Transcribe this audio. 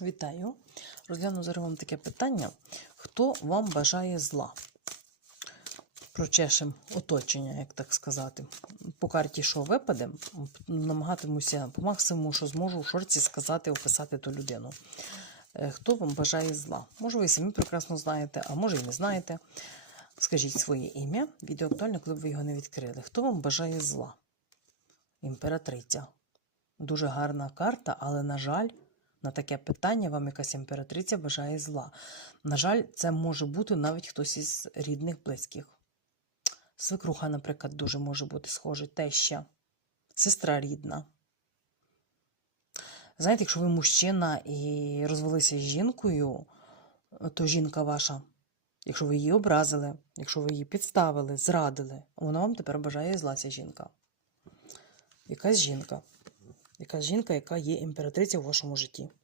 Вітаю. Розгляну зараз вам таке питання. Хто вам бажає зла? Прочешем оточення, як так сказати. По карті, що випаде, намагатимуся по максимуму, що зможу в шорці сказати, описати ту людину. Е, Хто вам бажає зла? Може, ви самі прекрасно знаєте, а може і не знаєте. Скажіть своє ім'я. Відео актуально, коли б ви його не відкрили. Хто вам бажає зла? Імператриця. Дуже гарна карта, але, на жаль, на таке питання вам якась імператриця бажає зла. На жаль, це може бути навіть хтось із рідних, близьких. Свекруха, наприклад, дуже може бути схожа, теща, сестра рідна. Знаєте, якщо ви мужчина і розвелися з жінкою, то жінка ваша, якщо ви її образили, якщо ви її підставили, зрадили, вона вам тепер бажає зла ця жінка. Якась жінка. Якась жінка, яка є імператриця в вашому житті.